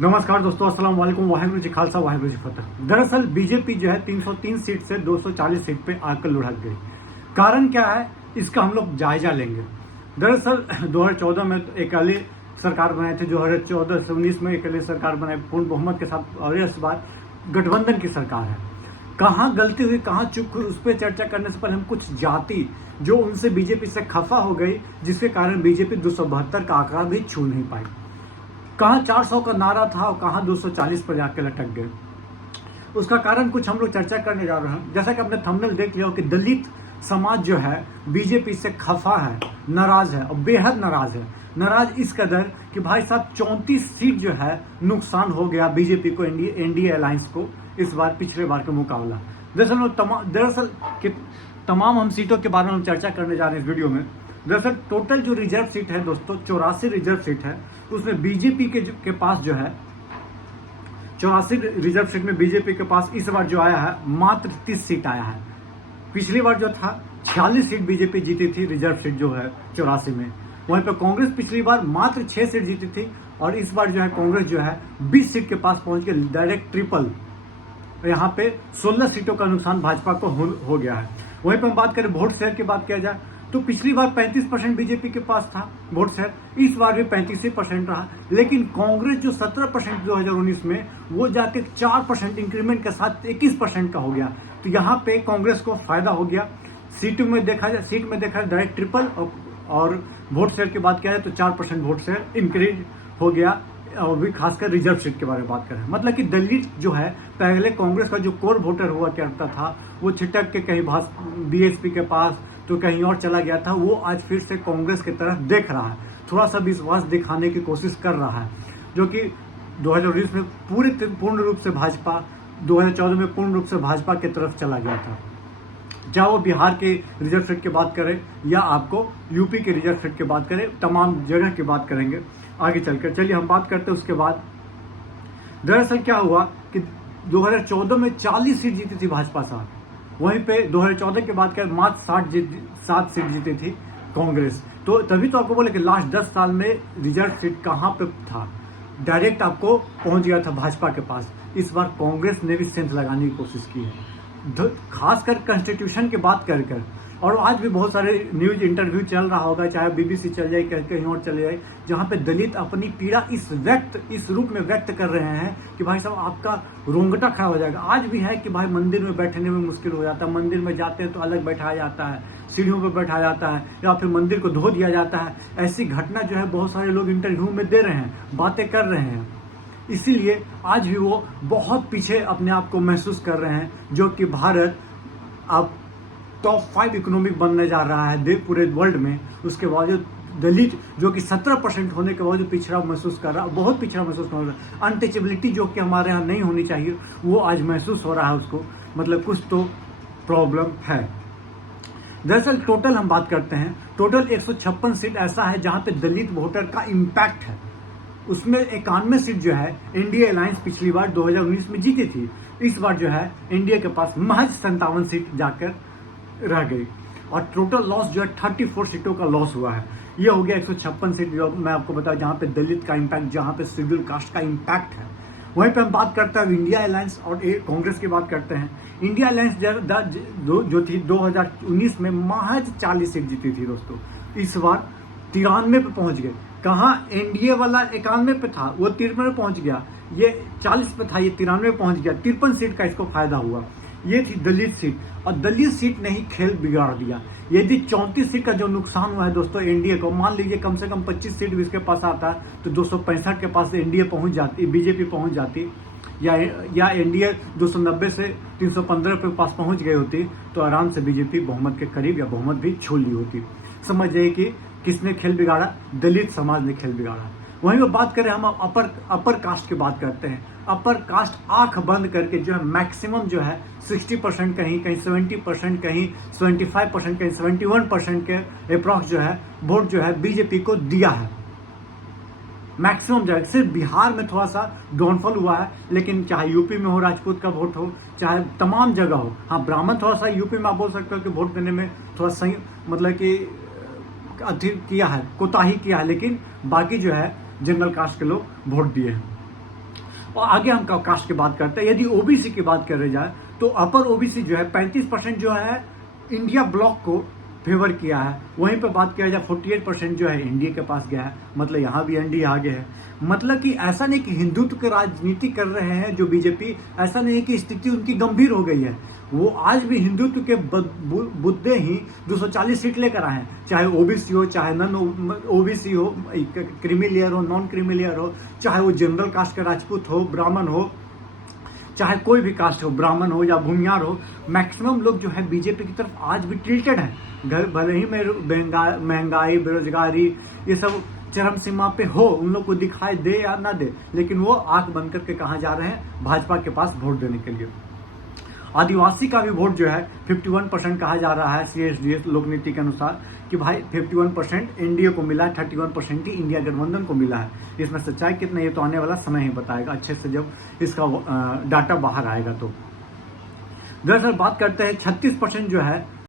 नमस्कार दोस्तों, अस्सलाम वालेकुम, वाहिगुरु जी खालसा वाहिगुरु जी फतेह। दरअसल बीजेपी जो है 303 सीट से 240 सीट पे आकर लुढ़क गई। कारण क्या है, इसका हम लोग जायजा लेंगे। दरअसल 2014 में अकेले सरकार बनाए थे, 2014 से 19 में अकेले सरकार बनाए पूर्ण बहुमत के साथ, और इस बार गठबंधन की सरकार है। कहाँ गलती हुई, कहाँ चूक हुई, उस पर चर्चा करने से पहले हम कुछ जाति जो उनसे बीजेपी से खफा हो गई, जिसके कारण बीजेपी 272 का आंकड़ा भी छू नहीं पाई। कहाँ 400 का नारा था और कहाँ 240 पर जाकर लटक गए। उसका कारण कुछ हम लोग चर्चा करने जा रहे हैं। जैसा कि आपने थंबनेल देख लिया हो कि दलित समाज जो है बीजेपी से खफा है, नाराज है और बेहद नाराज है। नाराज इस कदर कि भाई साहब 34 सीट जो है नुकसान हो गया बीजेपी को, एनडीए अलायंस को इस बार पिछले बार का मुकाबला। दरअसल तमाम हम सीटों के बारे में हम चर्चा करने जा रहे हैं इस वीडियो में। दरअसल टोटल जो रिजर्व सीट है दोस्तों 84 रिजर्व सीट है, उसमें बीजेपी के पास जो है 84 रिजर्व सीट में बीजेपी के पास इस बार जो आया है मात्र 30 सीट आया है। पिछली बार जो था 46 सीट बीजेपी जीती थी, रिजर्व सीट जो है 84 में। वहीं पर कांग्रेस पिछली बार मात्र 6 सीट जीती थी और इस बार जो है कांग्रेस जो है 20 सीट के पास पहुंच के डायरेक्ट ट्रिपल, यहाँ पे 16 सीटों का नुकसान भाजपा को हो गया है। वहीं पर हम बात करें वोट शेयर की बात किया जाए तो पिछली बार 35% बीजेपी के पास था वोट शेयर, इस बार भी 35% रहा। लेकिन कांग्रेस जो 17% 2019 में, वो जाके 4% इंक्रीमेंट के साथ 21% का हो गया। तो यहाँ पे कांग्रेस को फायदा हो गया। सीट में देखा जाए डायरेक्ट ट्रिपल, और वोट शेयर की बात किया जाए तो 4% वोट शेयर इंक्रीज हो गया। और भी खासकर रिजर्व सीट के बारे में बात करें, मतलब कि दलित जो है पहले कांग्रेस का जो कोर वोटर हुआ करता था, वो छिटक के कहीं बीएसपी के पास तो कहीं और चला गया था, वो आज फिर से कांग्रेस की तरफ देख रहा है, थोड़ा सा विश्वास दिखाने की कोशिश कर रहा है। जो कि 2019 में पूर्ण रूप से भाजपा, 2014 में पूर्ण रूप से भाजपा की तरफ चला गया था। चाहे वो बिहार के रिजर्व सीट की बात करें या आपको यूपी के रिजर्व सीट की बात करें, तमाम जगह की बात करेंगे आगे चलकर। चलिए हम बात करते हैं उसके बाद। दरअसल क्या हुआ कि 2014 में 40 सीट जीती थी भाजपा साथ, वहीं पे 2014 के बाद मात्र 7 सीट जीती थी कांग्रेस। तो तभी तो आपको बोले कि लास्ट 10 साल में रिजर्व सीट कहाँ पे था, डायरेक्ट आपको पहुंच गया था भाजपा के पास। इस बार कांग्रेस ने भी सेंध लगाने की कोशिश की है, खासकर कॉन्स्टिट्यूशन की बात कर। और आज भी बहुत सारे न्यूज इंटरव्यू चल रहा होगा, चाहे बीबीसी चल जाए, कहीं और चले जाए, जहाँ पे दलित अपनी पीड़ा इस रूप में व्यक्त कर रहे हैं कि भाई साहब आपका रोंगटा खड़ा हो जाएगा। आज भी है कि भाई मंदिर में बैठने में मुश्किल हो जाता है, मंदिर में जाते हैं तो अलग बैठाया जाता है, सीढ़ियों पर बैठाया जाता है, या फिर मंदिर को धो दिया जाता है। ऐसी घटना जो है बहुत सारे लोग इंटरव्यू में दे रहे हैं, बातें कर रहे हैं। इसीलिए आज भी वो बहुत पीछे अपने आप को महसूस कर रहे हैं, जो कि भारत अब टॉप 5 इकोनॉमिक बनने जा रहा है पूरे वर्ल्ड में। उसके बावजूद दलित जो कि 17% होने के बावजूद पिछड़ा महसूस कर रहा है, बहुत पिछड़ा महसूस कर रहा है। अनटचेबिलिटी जो कि हमारे यहाँ नहीं होनी चाहिए, वो आज महसूस हो रहा है उसको, मतलब कुछ तो प्रॉब्लम है। दरअसल टोटल हम बात करते हैं, टोटल 156 सीट ऐसा है जहाँ पे दलित वोटर का इम्पैक्ट है। उसमें 91 सीट जो है एनडीए अलायंस पिछली बार 2019 में जीती थी, इस बार जो है एनडीए के पास महज 57 सीट जाकर रह गई। और टोटल लॉस जो है 34 सीटों का लॉस हुआ है। ये हो गया 156 सीट, जो मैं आपको बताऊं जहाँ पे दलित का इम्पैक्ट, जहाँ पे शेड्यूल कास्ट का इम्पैक्ट है। वहीं पे हम बात करते हैं इंडिया अलायंस और कांग्रेस की बात करते हैं। इंडिया अलायंस जो थी 2019 में महज 40 सीट जीती थी दोस्तों, इस बार 93 पे पहुंच गए। कहाँ एनडीए वाला 91 पे था, वो 53 पे पहुंच गया, ये 40 पे था, ये 93 पे पहुंच गया। 53 सीट का इसको फायदा हुआ। ये थी दलित सीट, और दलित सीट ने ही खेल बिगाड़ दिया। यदि 34 सीट का जो नुकसान हुआ है दोस्तों एनडीए को, मान लीजिए कम से कम 25 सीट भी इसके पास आता तो 265 के पास एनडीए पहुंच जाती, बीजेपी पहुंच जाती, या एनडीए 290 से 315 पे पास पहुंच गई होती, तो आराम से बीजेपी बहुमत के करीब या बहुमत भी छोड़ ली होती। समझ जाइए कि किसने खेल बिगाड़ा, दलित समाज ने खेल बिगाड़ा। वहीं पर बात करें हम अपर कास्ट की बात करते हैं। अपर कास्ट आंख बंद करके जो है मैक्सिमम जो है 60% कहीं 70%, कहीं 75%, कहीं 71% के अप्रॉक्स जो है वोट जो है बीजेपी को दिया है। मैक्सिमम जो है, सिर्फ बिहार में थोड़ा सा डाउनफॉल हुआ है, लेकिन चाहे यूपी में हो राजपूत का वोट हो, चाहे तमाम जगह हो। हाँ, ब्राह्मण थोड़ा सा यूपी में आप बोल सकते हो कि वोट देने में थोड़ा सही, मतलब कि किया है, कोताही किया है, लेकिन बाकी जो है जनरल कास्ट के लोग वोट दिए हैं। और आगे हम कास्ट की बात करते हैं। यदि ओबीसी की बात करी जाए तो अपर ओबीसी जो है 35% जो है इंडिया ब्लॉक को फेवर किया है। वहीं पे बात किया जाए 48% जो है एनडीए के पास गया है, मतलब यहाँ भी एनडीए आगे है। मतलब कि ऐसा नहीं कि हिंदुत्व की राजनीति कर रहे हैं जो बीजेपी, ऐसा नहीं है कि स्थिति उनकी गंभीर हो गई है। वो आज भी हिंदुत्व के मुद्दे ही 240 सीट लेकर आए हैं, चाहे ओबीसी हो, चाहे नॉन ओबीसी हो, क्रीमी लेयर हो, नॉन क्रीमी लेयर हो, चाहे वो जनरल कास्ट का राजपूत हो, ब्राह्मण हो, चाहे कोई भी कास्ट हो, ब्राह्मण हो या भूमियार हो, मैक्सिमम लोग जो है बीजेपी की तरफ आज भी टिल्टेड है। घर भले ही महंगाई, बेरोजगारी ये सब चरम सीमा पे हो, उन लोग को दिखाई दे या ना दे, लेकिन वो आंख बंद करके कहाँ जा रहे हैं, भाजपा के पास वोट देने के लिए। आदिवासी का भी वोट जो है 51% कहा जा रहा है CSDS लोक नीति के अनुसार कि भाई 51% एनडीए को मिला है, 31% ही इंडिया गठबंधन को मिला है। इसमें सच्चाई कितना, ये तो आने वाला समय ही बताएगा अच्छे से, जब इसका डाटा बाहर आएगा। तो दरअसल बात करते हैं 36% जो है